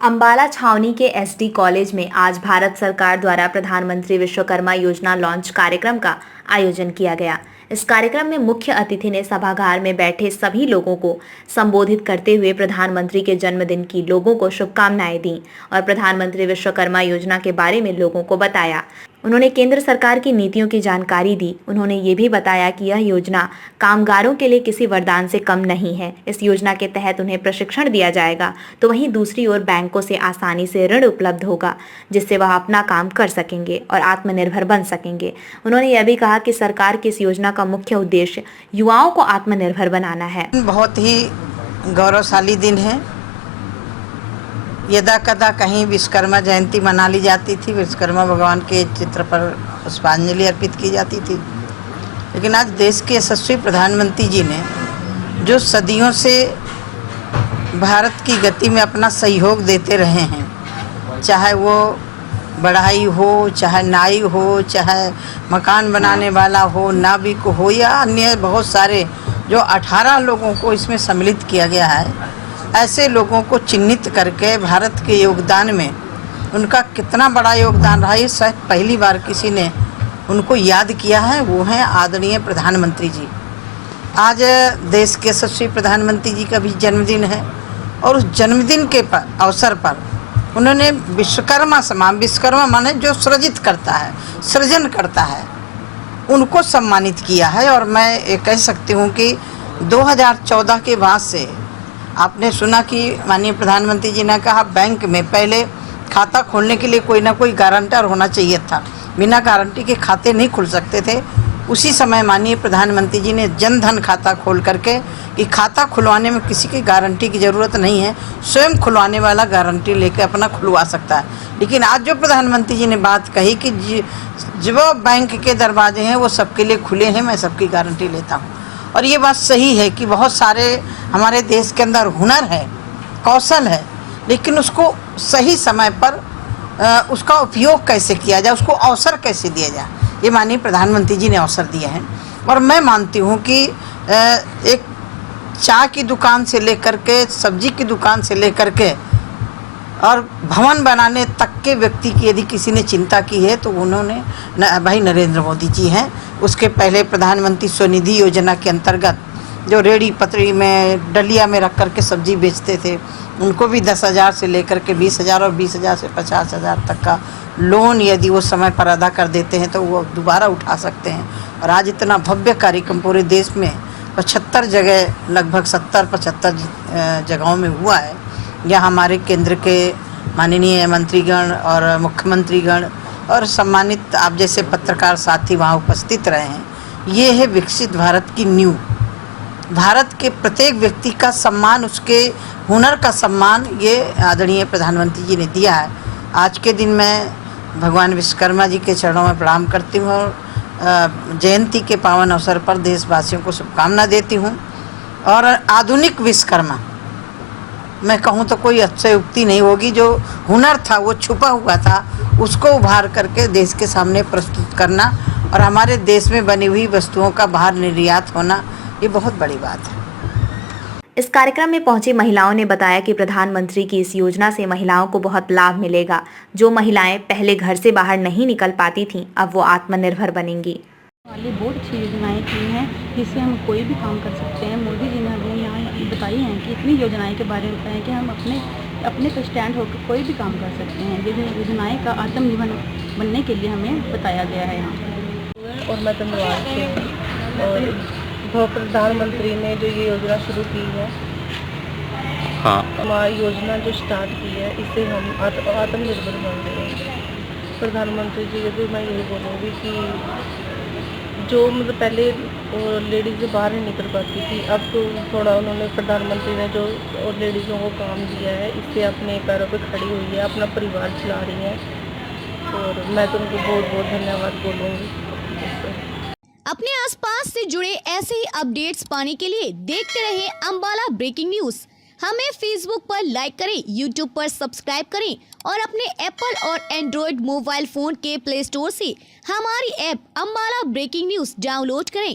अंबाला छावनी के SD college में आज भारत सरकार द्वारा प्रधानमंत्री विश्वकर्मा योजना लॉन्च कार्यक्रम का आयोजन किया गया। इस कार्यक्रम में मुख्य अतिथि ने सभागार में बैठे सभी लोगों को संबोधित करते हुए प्रधानमंत्री के जन्मदिन की लोगों को शुभकामनाएं दी और प्रधानमंत्री विश्वकर्मा योजना के बारे में लोगों को बताया। उन्होंने केंद्र सरकार की नीतियों की जानकारी दी। उन्होंने ये भी बताया कि यह योजना कामगारों के लिए किसी वरदान से कम नहीं है। इस योजना के तहत उन्हें प्रशिक्षण दिया जाएगा, तो वहीं दूसरी ओर बैंकों से आसानी से ऋण उपलब्ध होगा, जिससे वह अपना काम कर सकेंगे और आत्मनिर्भर बन सकेंगे। उन्होंने यह भी कहा कि सरकार की इस योजना का मुख्य उद्देश्य युवाओं को आत्मनिर्भर बनाना है। बहुत ही गौरवशाली दिन है। यदा कदा कहीं विश्वकर्मा जयंती मना ली जाती थी, विश्वकर्मा भगवान के चित्र पर पुष्पांजलि अर्पित की जाती थी, लेकिन आज देश के यशस्वी प्रधानमंत्री जी ने जो सदियों से भारत की गति में अपना सहयोग देते रहे हैं, चाहे वो बढ़ाई हो, चाहे नाई हो, चाहे मकान बनाने वाला हो, नाविक हो या अन्य बहुत सारे जो 18 लोगों को इसमें सम्मिलित किया गया है, ऐसे लोगों को चिन्हित करके भारत के योगदान में उनका कितना बड़ा योगदान रहा, ये शायद पहली बार किसी ने उनको याद किया है। वो हैं आदरणीय प्रधानमंत्री जी। आज देश के यशस्वी प्रधानमंत्री जी का भी जन्मदिन है और उस जन्मदिन के अवसर पर उन्होंने विश्वकर्मा माने जो सृजित करता है, सृजन करता है, उनको सम्मानित किया है। और मैं ये कह सकती हूँ कि 2014 के बाद से आपने सुना कि माननीय प्रधानमंत्री जी ने कहा बैंक में पहले खाता खोलने के लिए कोई ना कोई गारंटर होना चाहिए था, बिना गारंटी के खाते नहीं खुल सकते थे। उसी समय माननीय प्रधानमंत्री जी ने जन धन खाता खोल करके कि खाता खुलवाने में किसी की गारंटी की ज़रूरत नहीं है, स्वयं खुलवाने वाला गारंटी लेकर अपना खुलवा सकता है। लेकिन आज जो प्रधानमंत्री जी ने बात कही कि जो बैंक के दरवाजे हैं वो सबके लिए खुले हैं, मैं सबकी गारंटी लेता हूँ। और ये बात सही है कि बहुत सारे हमारे देश के अंदर हुनर है, कौशल है, लेकिन उसको सही समय पर उसका उपयोग कैसे किया जाए, उसको अवसर कैसे दिया जाए, ये माननीय प्रधानमंत्री जी ने अवसर दिए हैं। और मैं मानती हूँ कि एक चाय की दुकान से लेकर के, सब्जी की दुकान से लेकर के और भवन बनाने तक के व्यक्ति की यदि किसी ने चिंता की है तो उन्होंने भाई नरेंद्र मोदी जी हैं। उसके पहले प्रधानमंत्री स्वनिधि योजना के अंतर्गत जो रेड़ी पतड़ी में डलिया में रख कर के सब्जी बेचते थे, उनको भी 10,000 से लेकर के 20,000 और 20,000 से 50,000 तक का लोन यदि वो समय पर अदा कर देते हैं तो वो दोबारा उठा सकते हैं। और आज इतना भव्य कार्यक्रम पूरे देश में 75 जगह, लगभग 70-75 जगहों में हुआ है। यहाँ हमारे केंद्र के माननीय मंत्रीगण और मुख्यमंत्रीगण और सम्मानित आप जैसे पत्रकार साथी वहाँ उपस्थित रहे हैं। ये है विकसित भारत की नींव। भारत के प्रत्येक व्यक्ति का सम्मान, उसके हुनर का सम्मान ये आदरणीय प्रधानमंत्री जी ने दिया है। आज के दिन मैं भगवान विश्वकर्मा जी के चरणों में प्रणाम करती हूँ और जयंती के पावन अवसर पर देशवासियों को शुभकामना देती हूँ। और आधुनिक विश्वकर्मा, मैं कहूँ तो कोई अतिशयोक्ति नहीं होगी, जो हुनर था वो छुपा हुआ था, उसको उभार करके देश के सामने प्रस्तुत करना और हमारे देश में बनी हुई वस्तुओं का बाहर निर्यात होना, ये बहुत बड़ी बात है। इस कार्यक्रम में पहुंची महिलाओं ने बताया कि प्रधानमंत्री की इस योजना से महिलाओं को बहुत लाभ मिलेगा। जो महिलाएं पहले घर से बाहर नहीं निकल पाती थीं, अब वो आत्मनिर्भर बनेंगी। वाली बहुत अच्छी योजनाएं की हैं जिससे हम कोई भी काम कर सकते हैं। मोदी जी ने हमें यहाँ बताई हैं कि इतनी योजनाएं के बारे में बताएं कि हम अपने पे स्टैंड होकर कोई भी काम कर सकते हैं। ये योजनाएं का आत्मनिर्भर बनने के लिए हमें बताया गया है यहाँ। और मैं धन्यवाद और प्रधानमंत्री ने जो ये योजना शुरू की है, हाँ, हमारी योजना जो स्टार्ट की है, इससे हम आत्मनिर्भर बन रहे हैं। प्रधानमंत्री जी को भी मैं यही बोलूँगी कि जो मतलब पहले लेडीज़ बाहर नहीं निकल पाती थी, अब तो थोड़ा उन्होंने प्रधानमंत्री ने जो लेडीज़ों को काम दिया है, इससे अपने पैरों पे खड़ी हुई है, अपना परिवार चला रही हैं। और मैं तो उनको बहुत बहुत धन्यवाद बोलूँगी। अपने आसपास से जुड़े ऐसे ही अपडेट्स पाने के लिए देखते रहिए अंबाला ब्रेकिंग न्यूज़। हमें फेसबुक पर लाइक करें, यूट्यूब पर सब्सक्राइब करें और अपने एप्पल और एंड्रॉयड मोबाइल फ़ोन के प्ले स्टोर से हमारी app Ambala breaking news download करें।